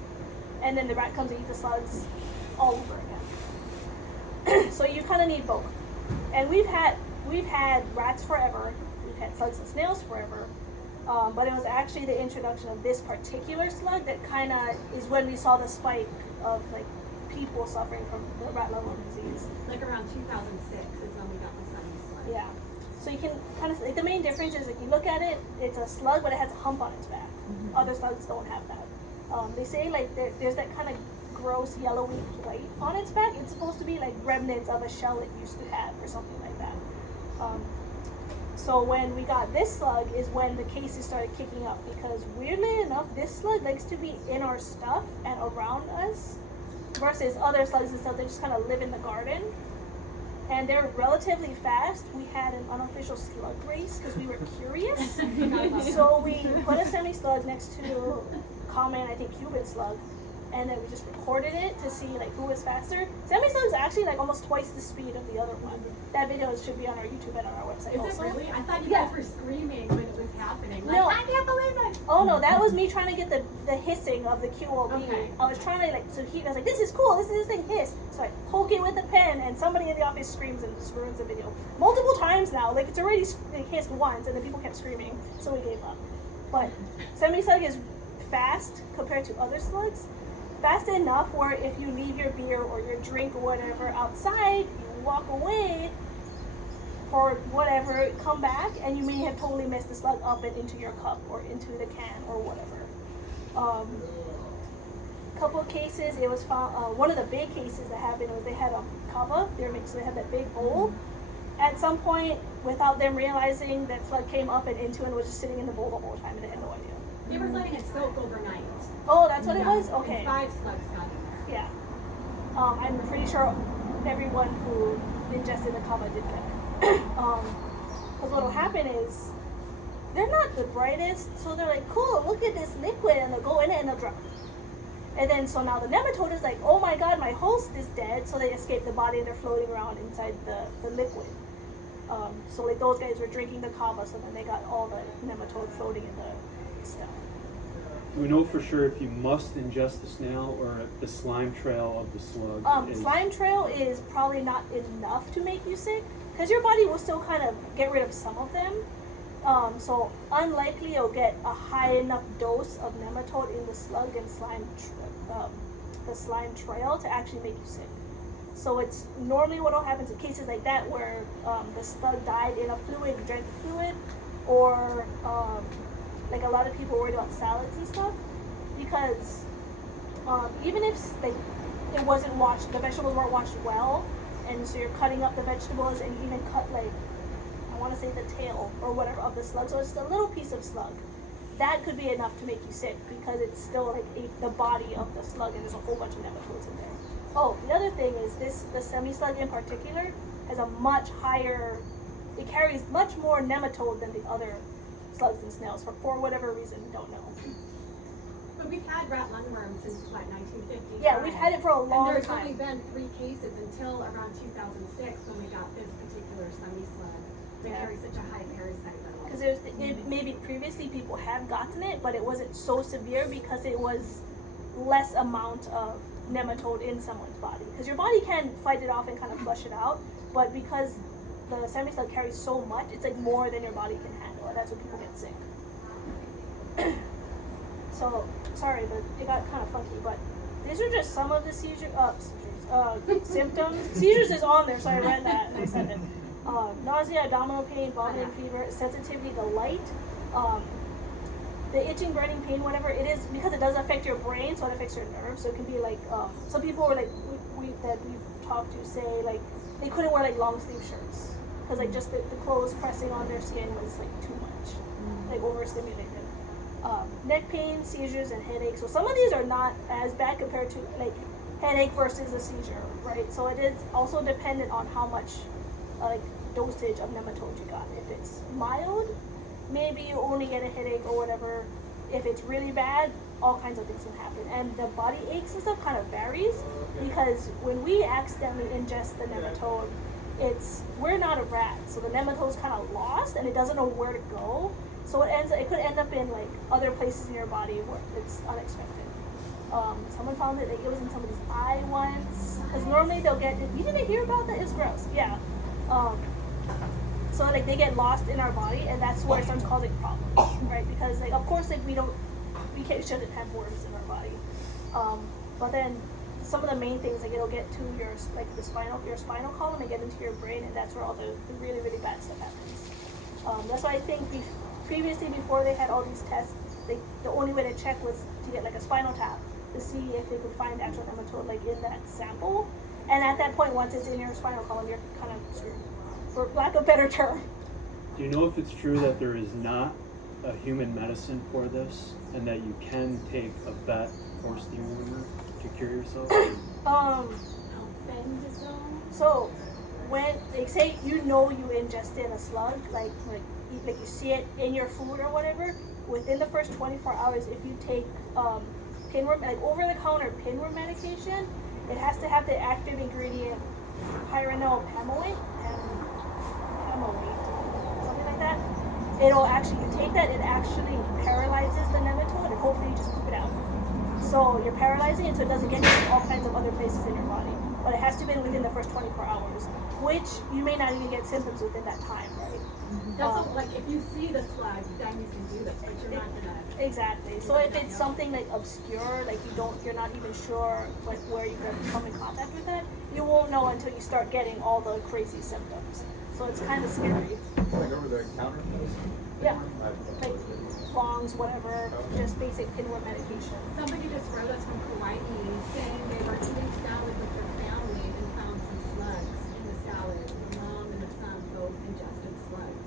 And then the rat comes and eats the slugs all over again. So you kind of need both. And we've had rats forever. We've had slugs and snails forever. But it was actually the introduction of this particular slug that kind of is when we saw the spike of like people suffering from the rat lungworm disease. Like around 2006 is when we got the sunny slug. Yeah. So you can kind of, like, the main difference is if you look at it, it's a slug, but it has a hump on its back. Other slugs don't have that. They say like there's that kind of gross yellowy white on its back. It's supposed to be like remnants of a shell it used to have or something like that. So when we got this slug is when the cases started kicking up, because weirdly enough, this slug likes to be in our stuff and around us, versus other slugs and stuff that just kind of live in the garden. And they're relatively fast. We had an unofficial slug race because we were curious. So we put a semi-slug next to common, I think, Cuban slug, and then we just recorded it to see like who was faster. Semi-slug is actually like almost twice the speed of the other one. That video should be on our YouTube and on our website Is also. it really? I thought you Yeah. guys were screaming when it was happening. Like, No. I can't believe it. Oh no, that was me trying to get the hissing of the QOB. Okay. I was trying to like, so he was like, this is cool, this thing hiss. So I poke it with a pen and somebody in the office screams and just ruins the video. Multiple times now, like it's already hissed once and then people kept screaming, so we gave up. But semi-slug is fast compared to other slugs. Fast enough where if you leave your beer or your drink or whatever outside, you walk away for whatever, come back, and you may have totally messed the slug up and into your cup or into the can or whatever. Couple of cases, it was found, one of the big cases that happened was they had a kava, so they had that big bowl. At some point, without them realizing, that slug came up and into and was just sitting in the bowl the whole time and they had no idea. They were letting it soak overnight. Oh, that's what it Yeah. was? Okay. And 5 slugs got in there. Yeah. I'm pretty sure everyone who ingested the kava did get it. Because what'll happen is, they're not the brightest, so they're like, cool, look at this liquid, and they'll go in it and they'll drop. And then, so now the nematode is like, oh my god, my host is dead, so they escape the body and they're floating around inside the liquid. So like those guys were drinking the kava, so then they got all the nematode floating in the stuff. Do we know for sure if you must ingest the snail or the slime trail of the slug? Slime trail is probably not enough to make you sick, because your body will still kind of get rid of some of them. So unlikely you'll get a high enough dose of nematode in the slug and the slime trail to actually make you sick. So it's normally what will happen in cases like that where the slug died in a fluid, you drank the fluid, or like a lot of people worried about salads and stuff, because even if like it wasn't washed, the vegetables weren't washed well, and so you're cutting up the vegetables and you even cut like, I want to say the tail or whatever of the slug, so it's just a little piece of slug. That could be enough to make you sick because it's still like the body of the slug and there's a whole bunch of nematodes in there. Oh, the other thing is the semi-slug in particular has a much higher, it carries much more nematode than the other slugs and snails for whatever reason, don't know. But we've had rat lungworm since, what, 1950? Yeah, we've had it for a long And there's time. only been 3 cases until around 2006 when we got this particular semi-slug. They Yeah. carry such a high parasite level. Because maybe previously people have gotten it, but it wasn't so severe because it was less amount of nematode in someone's body. Because your body can fight it off and kind of flush it out, but because the semi-slug carries so much, it's like more than your body can handle, and that's when people get sick. So, sorry, but it got kind of funky, but these are just some of the symptoms. Seizures is on there, so I read that and I said it. Nausea, abdominal pain, vomiting, fever, sensitivity to light, the itching, burning pain, whatever it is, because it does affect your brain, so it affects your nerves. So it can be like, some people were like, we've talked to say like they couldn't wear like long sleeve shirts because like just the clothes pressing on their skin was like too much, like overstimulated. Neck pain, seizures, and headaches. So some of these are not as bad compared to like headache versus a seizure, right? So it is also dependent on how much like dosage of nematode you got. If it's mild, maybe you only get a headache or whatever. If it's really bad, all kinds of things can happen. And the body aches and stuff kind of varies because when we accidentally ingest the nematode, we're not a rat, so the nematode's kind of lost and it doesn't know where to go. So it could end up in like other places in your body where it's unexpected. Someone found that it was in somebody's eye once, because normally they'll get. You didn't hear about that? It's gross. Yeah. So like they get lost in our body, and that's where it starts causing problems, right? Because like of course like we shouldn't have worms in our body, but then some of the main things like it'll get to your spinal column and get into your brain, and that's where all the really really bad stuff happens. That's why I think previously before they had all these tests, the only way to check was to get like a spinal tap to see if they could find actual nematode like in that sample, and at that point once it's in your spinal column you're kind of screwed for lack of a better term. Do you know if it's true that there is not a human medicine for this, and that you can take a vet or steroid to cure yourself? So when they say you know you ingested a slug, like you see it in your food or whatever, within the first 24 hours, if you take pinworm, like over-the-counter pinworm medication, it has to have the active ingredient pyranopamate, something like that. It'll actually, you take that, it actually paralyzes the nematode, and hopefully you just poop it out. So you're paralyzing it so it doesn't get to all kinds of other places in your body. But it has to be within the first 24 hours, which you may not even get symptoms within that time, right? That's like if you see the slug, then you can do this, but you're not gonna. Exactly. So if it's something like obscure, like you're not even sure like where you're gonna come in contact with it, you won't know until you start getting all the crazy symptoms. So it's kind of scary. Like over the counter? Yeah. Like longs, whatever, just basic pinworm medication. Somebody just wrote us from Kauai saying they were eating salad with their family and found some slugs in the salad. The mom and the son both ingested slugs.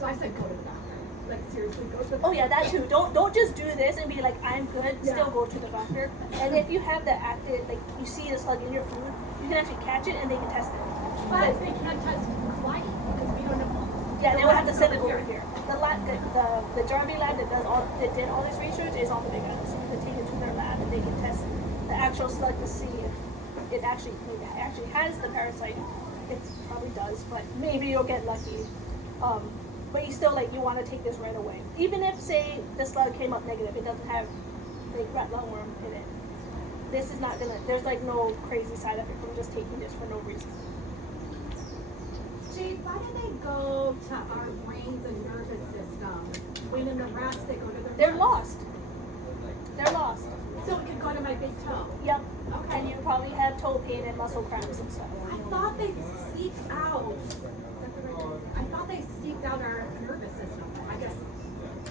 So I said, go to the doctor. Like seriously, go to the doctor. Oh yeah, that too. Don't just do this and be like, I'm good. Still go to the doctor. And if you have the active, like you see the slug in your food, you can actually catch it and they can test it. But they can't test Kauai because we don't know. Yeah, they will have to send it over here. The Jarvie lab that did all this research is on the Big Island, so you can take it to their lab and they can test the actual slug to see if it actually has the parasite. It probably does, but maybe you'll get lucky. But you still you want to take this right away. Even if say the slug came up negative, it doesn't have like rat lungworm in it. This is not gonna. There's no crazy side effect from just taking this for no reason. Jade, why do they go to our brains and nervous system when in the rats they go to their They're guts? lost. They're lost. So it could go to my big toe. Yep. Okay. And you probably have toe pain and muscle cramps and stuff. I thought they seeked out. I thought they seeked out our nervous system. I guess.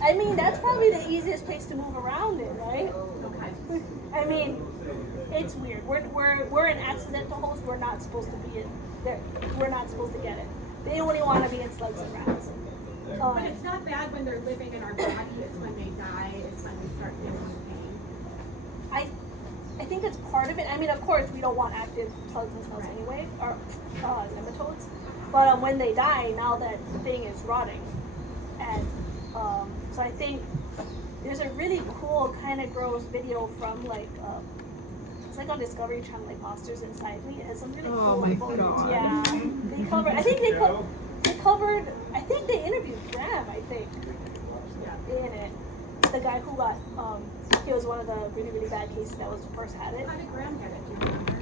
I mean, that's probably the easiest place to move around in, right? Okay. I mean, it's weird. We're in accidental holes. We're not supposed to be in there. We're not supposed to get it. They only want to be in slugs and rats. But it's not bad when they're living in our body. It's when they die. It's when we start feeling pain. I think it's part of it. I mean, of course, we don't want active slugs and snails anyway, or nematodes. But when they die, now that thing is rotting, and so I think there's a really cool kind of gross video from it's on Discovery Channel, Monsters Inside Me. It has some really cool footage. God. Yeah, they covered. I think they covered. I think they interviewed Graham. I think in it, the guy who got he was one of the really really bad cases that was first had it. How did Graham get it? Do you remember?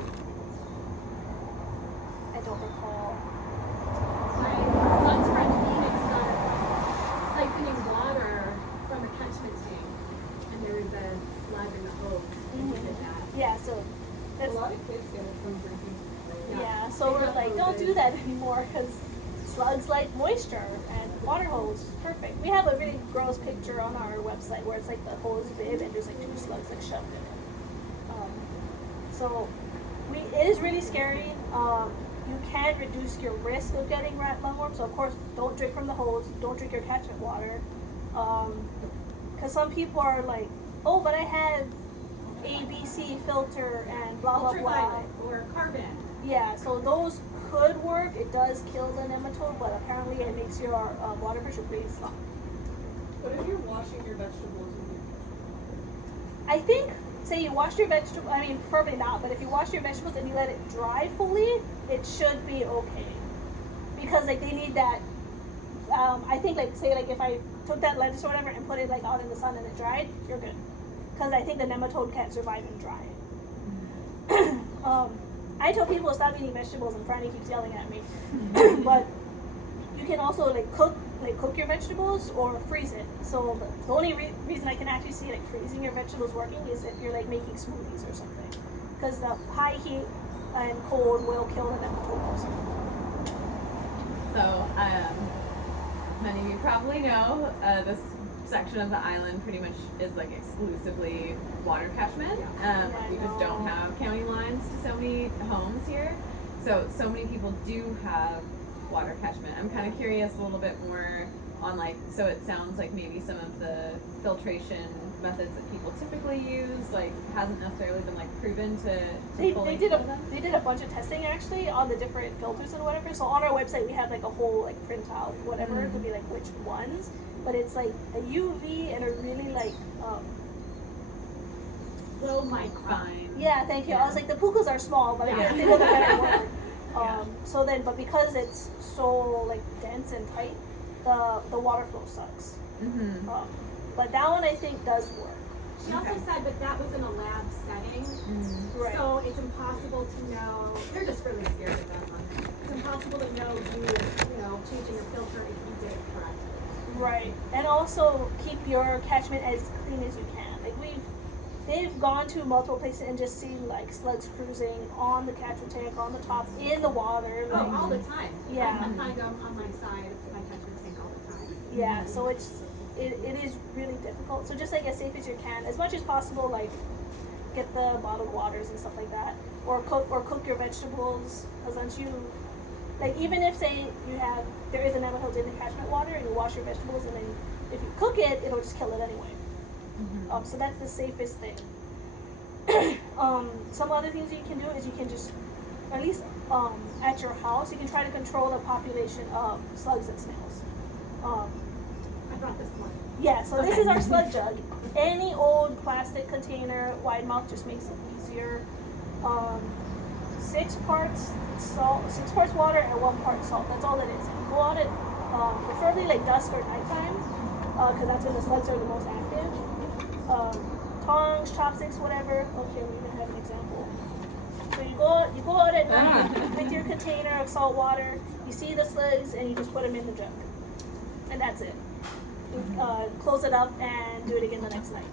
I don't recall. My son's friend Phoenix started siphoning water from a catchment tank, and there was a slug in the hose. And he did that. Yeah, so A that's lot of kids get it from drinking. yeah. So we're like, don't do that anymore because slugs like moisture and water hose. Perfect. We have a really gross picture on our website where it's the hose bib and there's 2 slugs shoved in it. So it is really scary. You can reduce your risk of getting rat lungworm. So of course, don't drink from the hose. Don't drink your catchment water. Because some people are like, oh, but I have ABC filter and blah blah blah. Ultraviolet or carbon. Yeah, so those could work. It does kill the nematode, but apparently it makes your water pressure pretty slow. What if you're washing your vegetables with your I think, say you wash your vegetables, I mean, probably not, but if you wash your vegetables and you let it dry fully, it should be okay. Because they need that, I think say if I took that lettuce or whatever and put it out in the sun and it dried, you're good. Because I think the nematode can't survive in dry. I tell people to stop eating vegetables and Franny keeps yelling at me. But you can also cook your vegetables or freeze it. So the only reason I can actually see freezing your vegetables working is if you're making smoothies or something. Because the high heat and cold will kill the nematode also. So, many of you probably know, this section of the island pretty much is exclusively water catchment. We just don't have county lines to so many homes here. so many people do have water catchment. I'm kind of curious a little bit more on like, so it sounds like maybe some of the filtration methods that people typically use like hasn't necessarily been like proven to They fully did kill them. they did a bunch of testing actually on the different filters and whatever. So on our website we have like a whole like printout whatever to be like which ones, but it's like a UV and a really like Low micron. Fine. yeah, thank you. I Yeah. was like the pukas are small, but I Yeah. can't think of the better word. Yeah. So then, but because it's so like dense and tight, the water flow sucks. Mm-hmm. But that one I think does work. She also said that that was in a lab setting, Right. so it's impossible to know. They're just really scared of that one. It's impossible to know changing your filter if you did it correctly. Right, and also keep your catchment as clean as you can. Like they've gone to multiple places and just seen like slugs cruising on the catchment tank, on the top, in the water. Like, Oh, all the time. Yeah. I find them on my side of my catchment tank all the time. yeah. So it is really difficult. So just like as safe as you can, as much as possible, like get the bottled waters and stuff like that, or cook your vegetables. Because once you like, even if say there is an nematicide in the catchment water and you wash your vegetables and then if you cook it, it'll just kill it anyway. So that's the safest thing. Some other things you can do is you can just, at least at your house, you can try to control the population of slugs and snails. I brought this one. Yeah, so this is our slug jug. Any old plastic container, wide mouth just makes it easier. 6 parts salt, 6 parts water, and 1 part salt. That's all it is. And go out at preferably like dusk or nighttime, because that's when the slugs are the most active. Tongs, chopsticks, whatever. Okay, we even have an example. So you go out at night with your container of salt water. You see the slugs, and you just put them in the jug, and that's it. Close it up and do it again the next night.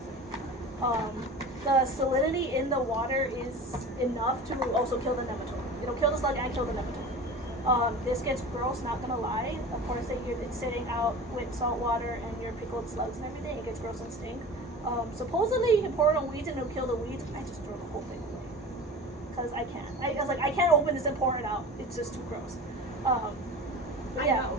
The salinity in the water is enough to also kill the nematode. It'll kill the slug and kill the nematode. This gets gross, not gonna lie. Of course, it's sitting out with salt water and your pickled slugs and everything. It gets gross and stink. Supposedly you can pour it on weeds and it'll kill the weeds. I just throw the whole thing away because I can't. I was like, I can't open this and pour it out. It's just too gross. But I yeah. know.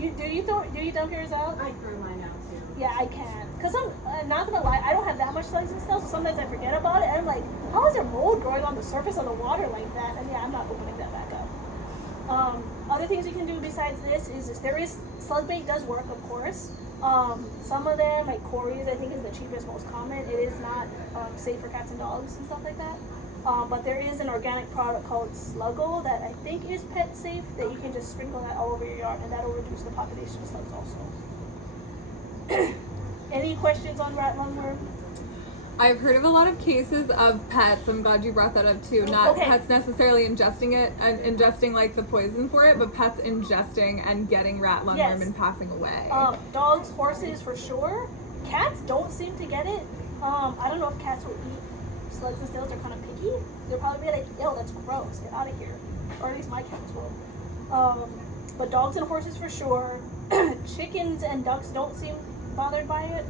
Do you dump yours out? I threw mine out too. Yeah, I can. Cause I'm not gonna lie, I don't have that much slugs and stuff, so sometimes I forget about it. And I'm like, how is there mold growing on the surface of the water like that? And yeah, I'm not opening that back up. Other things you can do besides this is there is slug bait does work, of course. Some of them, like Corey's, I think is the cheapest, most common. It is not safe for cats and dogs and stuff like that. But there is an organic product called Sluggo that I think is pet safe that you can just sprinkle that all over your yard, and that'll reduce the population of slugs also. Any questions on rat lungworm? I've heard of a lot of cases of pets. I'm glad you brought that up too. Not Okay. pets necessarily ingesting it and ingesting like the poison for it, but pets ingesting and getting rat lungworm Yes. and passing away. Dogs, horses for sure. Cats don't seem to get it. I don't know if cats will eat slugs and snails. They're kind of picky. They'll probably be like, "Ew, that's gross. Get out of here." Or at least my cats will. But dogs and horses for sure. Chickens and ducks don't seem bothered by it.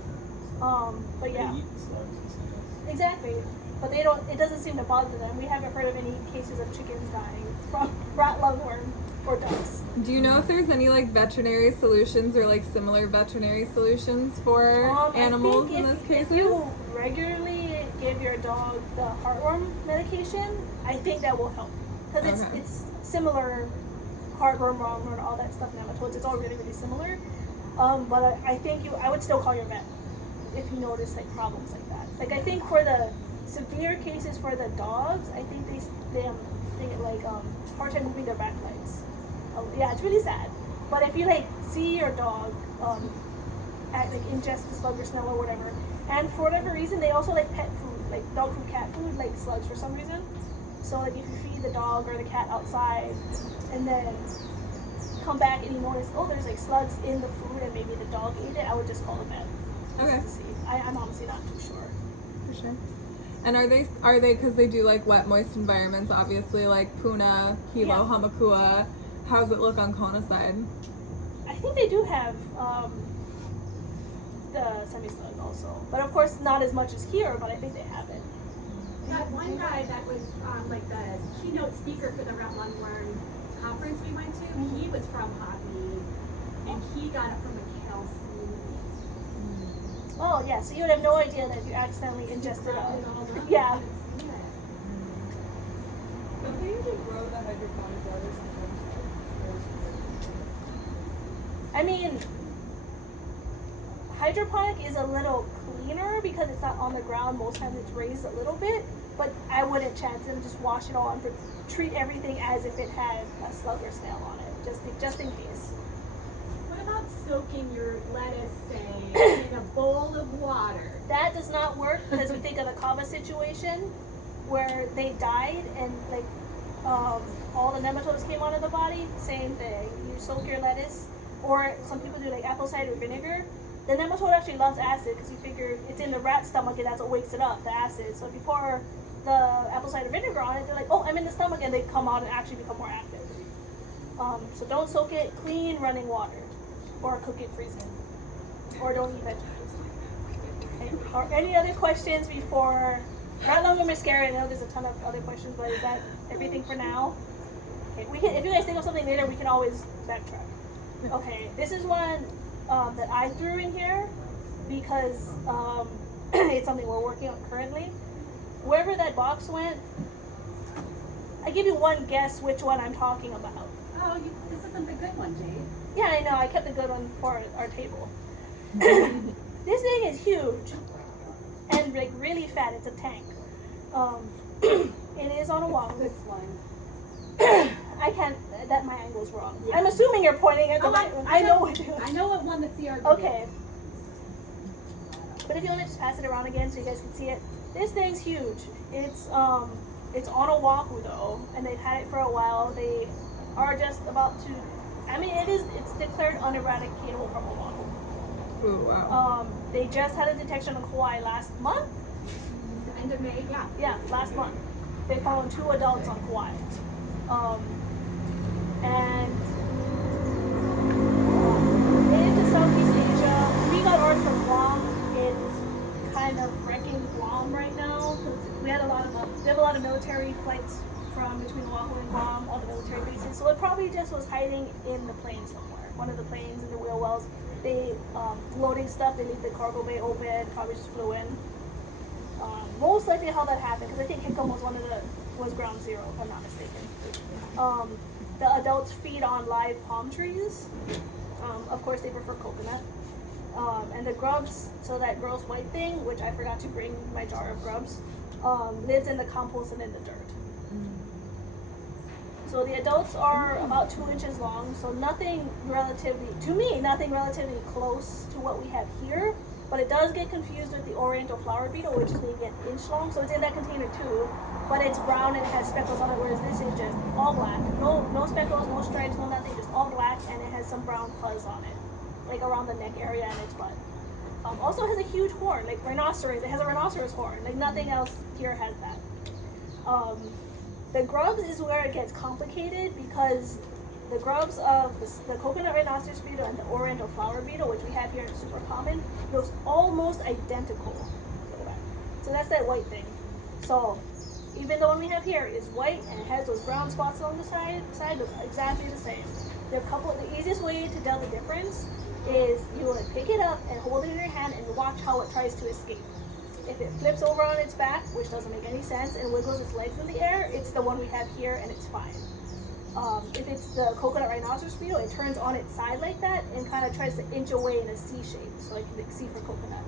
But yeah. They eat slugs and snails. Exactly. But they don't. It doesn't seem to bother them. We haven't heard of any cases of chickens dying from rat lungworm or ducks. Do you know if there's any like veterinary solutions or like similar veterinary solutions for animals I think in this if case? you regularly give your dog the heartworm medication, I think that will help because Okay. it's similar. Heartworm, roundworm, all that stuff, nematodes. It's all really similar. But I think I would still call your vet if you notice like problems like that. Like I think for the severe cases for the dogs, I think they get like hard time moving their back legs. Yeah, it's really sad. But if you like see your dog ingest the slug or snail or whatever, and for whatever reason they also like pet food, like dog food, cat food, like slugs for some reason. So like if you feed the dog or the cat outside and then come back and you notice, oh, there's like slugs in the food and maybe the dog ate it, I would just call the vet. Okay. To see. I'm honestly not too sure. For sure. And are they because they do like wet, moist environments, obviously like Puna, Hilo, Yeah. Hamakua. How's it look on Kona side? I think they do have the semi-slug also. But of course not as much as here, but I think they have it. That one guy that was like the keynote speaker for the Route Lungworm conference we went to, he was from Hockney, and he got it from a calcium. Oh yeah, so you would have no idea that you accidentally ingested It all a. up. Yeah. Don't they usually grow the hydroponic water sometimes? I mean, hydroponic is a little cleaner because it's not on the ground. Most times it's raised a little bit, but I wouldn't chance them. Just wash it all and treat everything as if it had a slug or snail on it, just in case. What about soaking your lettuce, say, in a bowl of water? That does not work because we think of the Kava situation where they died and like all the nematodes came out of the body. Same thing. You soak your lettuce, or some people do like apple cider vinegar. The nematode actually loves acid because you figure it's in the rat stomach and that's what wakes it up, the acid. So if you pour the apple cider vinegar on it, they're like, oh, I'm in the stomach, and they come out and actually become more active. So don't soak it, clean running water, or cook it, freeze it, or don't eat vegetables. Okay. Or any other questions before? Rat lungworm is scary. I know there's a ton of other questions, but is that everything for now? Okay, we can. If you guys think of something later, we can always backtrack. Okay, this is one that I threw in here because it's something we're working on currently. Wherever that box went, I give you one guess which one I'm talking about. Oh, this isn't the good one, Jade. Yeah, I know. I kept the good one for our table. This thing is huge and like really fat. It's a tank. It is on a wall. This one. I can't. That my angle's wrong. Yeah. I'm assuming you're pointing at the. Oh, I know what. I know what won the CRT. Okay. But if you want to just pass it around again so you guys can see it, this thing's huge. It's on Oahu though, and they've had it for a while. They are just about to. I mean, it's declared uneradicatable from Oahu. Ooh, wow. They just had a detection on Kauai last month. End of May, yeah. Yeah, last month. They found 2 adults on Kauai. And into Southeast Asia, we got ours from Guam. It's kind of wrecking Guam right now because we have a lot of military flights from between Oahu and Guam, all the military bases. So it probably just was hiding in the plane somewhere. One of the planes in the wheel wells. They loading stuff. They leave the cargo bay open. Probably just flew in. Most likely how that happened because I think Hickam was ground zero if I'm not mistaken. The adults feed on live palm trees. Of course, they prefer coconut. And the grubs, so that gross white thing, which I forgot to bring my jar of grubs, lives in the compost and in the dirt. So the adults are about 2 inches long, so nothing relatively close to what we have here, but it does get confused with the oriental flower beetle, which is maybe an inch long, so it's in that container too, but it's brown and it has speckles on it, whereas this is just all black. No speckles, no stripes, no nothing, just all black, and it has some brown fuzz on it, like around the neck area and its butt. Also has a huge horn, like rhinoceros, it has a rhinoceros horn, like nothing else here has that. The grubs is where it gets complicated because the grubs of the coconut rhinoceros beetle and the oriental flower beetle, which we have here and super common, looks almost identical. So that's that white thing. So even the one we have here is white and it has those brown spots along the side looks exactly the same. The easiest way to tell the difference is you want to pick it up and hold it in your hand and watch how it tries to escape. If it flips over on its back, which doesn't make any sense, and wiggles its legs in the air, it's the one we have here and it's fine. If it's the coconut rhinoceros beetle, it turns on its side like that and kind of tries to inch away in a C shape, so like C for coconut.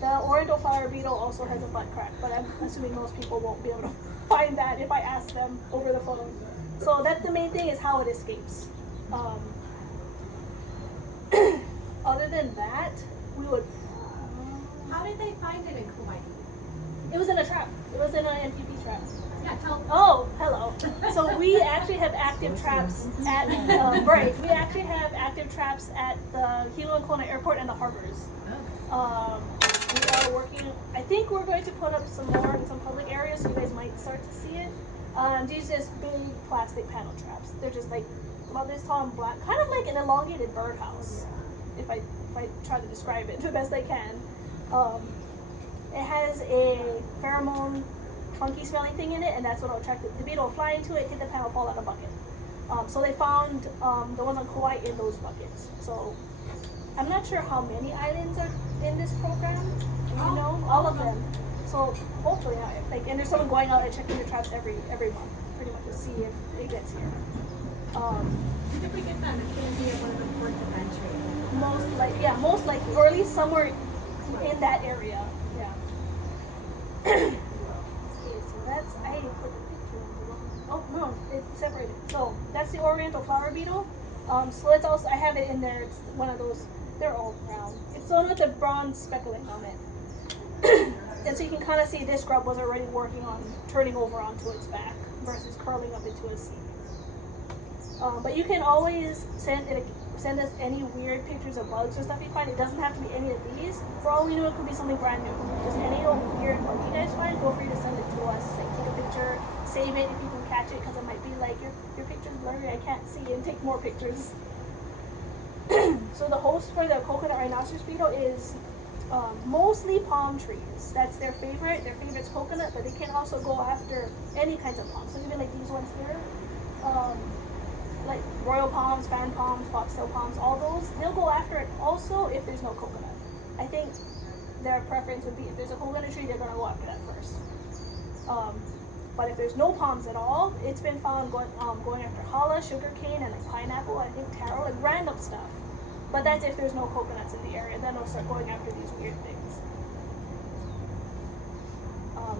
The oriental flower beetle also has a butt crack, but I'm assuming most people won't be able to find that if I ask them over the phone. So that's the main thing, is how it escapes. Other than that, we would. How did they find it in Kauai? It was in a trap. It was in an MPP trap. Yeah, tell. Oh, hello. So we actually have active traps at break. We actually have active traps at the Hilo and Kona Airport and the harbors. We are working. I think we're going to put up some more in some public areas, so you guys might start to see it. These just big plastic panel traps. They're just like about this tall and black, kind of like an elongated birdhouse. If I try to describe it the best I can. It has a pheromone funky smelling thing in it, and that's what will attract it. The beetle will fly into it, hit the panel, fall out of a bucket. So they found the ones on Kauai in those buckets. So I'm not sure how many islands are in this program. You know, all of them. So hopefully, like, and there's someone going out and checking the traps every month, pretty much, to see if it gets here. If we get them, it's going to be at one of the ports of entry. Most likely, or at least somewhere in that area. Yeah. Okay, so that's, I put the picture on the wrong. Oh no, it's separated. So that's the Oriental flower beetle. So let's also, I have it in there. It's one of those. They're all brown. It's the one with the bronze speckling on it. And so you can kind of see this grub was already working on turning over onto its back versus curling up into a C. But you can always send us any weird pictures of bugs or stuff you find. It doesn't have to be any of these. For all we know, it could be something brand new. Just any old weird bug you guys find, feel free to send it to us. Like, take a picture, save it if you can catch it, because it might be like, your picture's blurry, I can't see, and take more pictures. So the host for the coconut rhinoceros beetle is mostly palm trees. That's their favorite. Their favorite's coconut, but they can also go after any kinds of palms. So even like these ones here, like royal palms, fan palms, foxtail palms, all those, they'll go after it also if there's no coconut. I think their preference would be if there's a coconut tree, they're gonna go after that first. But if there's no palms at all, it's been found going after challah, sugarcane, and like pineapple, I think taro, like random stuff. But that's if there's no coconuts in the area, then they'll start going after these weird things.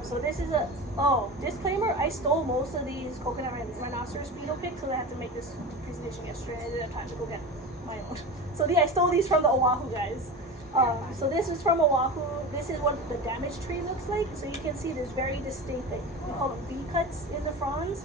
So this is disclaimer, I stole most of these coconut rhinoceros beetle pics, so I had to make this presentation yesterday. I didn't have time to go get my own. So I stole these from the Oahu guys. So this is from Oahu. This is what the damaged tree looks like. So you can see there's very distinct, like, we call them V-cuts in the fronds.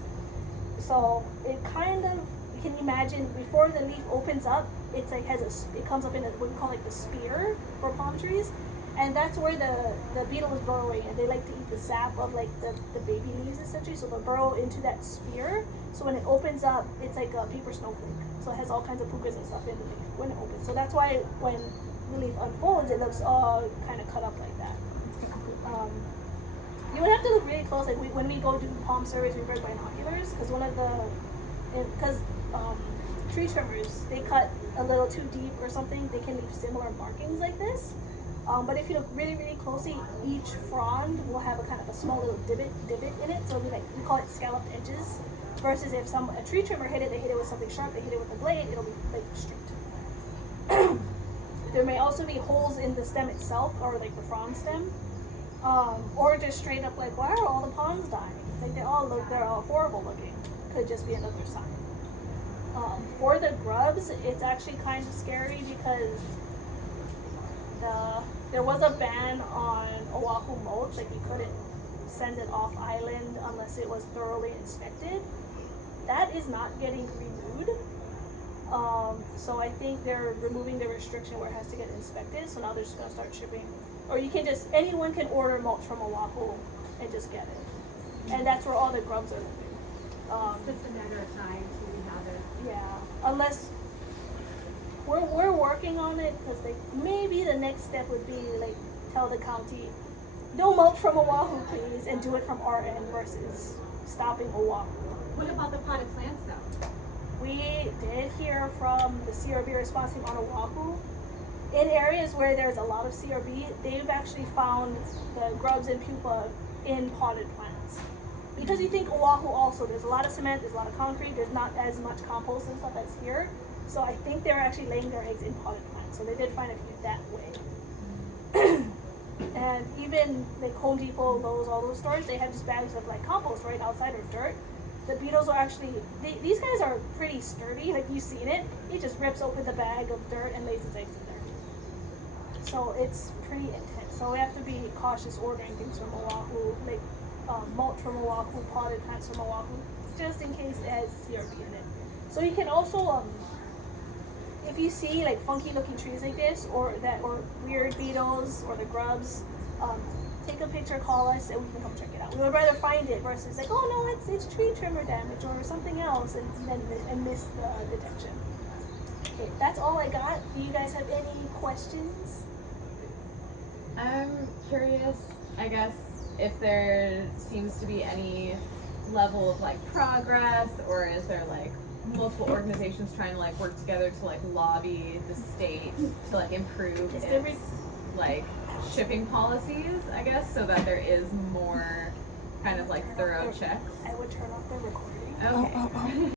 So it kind of, you can imagine before the leaf opens up, it's like it comes up in what we call like the spear for palm trees. And that's where the beetle is burrowing, and they like to eat the sap of like the baby leaves essentially. So they'll burrow into that spear. So when it opens up, it's like a paper snowflake. So it has all kinds of pukas and stuff in the leaf when it opens. So that's why when the leaf unfolds, it looks all kind of cut up like that. You would have to look really close. Like when we go do palm surveys, we bring binoculars, because tree trimmers, they cut a little too deep or something, they can leave similar markings like this. But if you look really, really closely, each frond will have a kind of a small little divot in it. So it'll be like, we call it scalloped edges. Versus if a tree trimmer hit it, they hit it with something sharp, they hit it with a blade, it'll be like straight. There may also be holes in the stem itself, or like the frond stem. Or just straight up like, why are all the palms dying? Like they're all horrible looking. Could just be another sign. For the grubs, it's actually kind of scary because there was a ban on Oahu mulch, like you couldn't send it off island unless it was thoroughly inspected. That is not getting renewed. So I think they're removing the restriction where it has to get inspected. So now they're just gonna start shipping, or anyone can order mulch from Oahu and just get it. And that's where all the grubs are living. It's just a matter of time till we have it. Yeah, unless we're working on it, because like maybe the next step would be like tell the county no mulch from Oahu please, and do it from our end versus stopping Oahu. What about the potted plants though? We did hear from the CRB response team on Oahu. In areas where there's a lot of CRB, they've actually found the grubs and pupa in potted plants. Because you think Oahu also, there's a lot of cement, there's a lot of concrete, there's not as much compost and stuff as here. So I think they're actually laying their eggs in potted plants. So they did find a few that way. And even like Home Depot, Lowe's, all those stores, they have just bags of like compost right outside or dirt. The beetles are actually, these guys are pretty sturdy, like you've seen it. He just rips open the bag of dirt and lays his eggs in there. So it's pretty intense. So we have to be cautious ordering things from Oahu, like mulch from Oahu, potted plants from Oahu, just in case it has CRB in it. So you can also, if you see like funky looking trees like this, or weird beetles, or the grubs, take a picture, call us, and we can come check it out. We would rather find it versus like, oh no, it's tree trimmer damage or something else, and miss the detection. Okay, that's all I got. Do you guys have any questions? I'm curious, I guess, if there seems to be any level of like progress, or is there like multiple organizations trying to like work together to like lobby the state to like improve Is its there re- like shipping policies, I guess, so that there is more kind of like thorough checks. I would turn off the recording. Okay.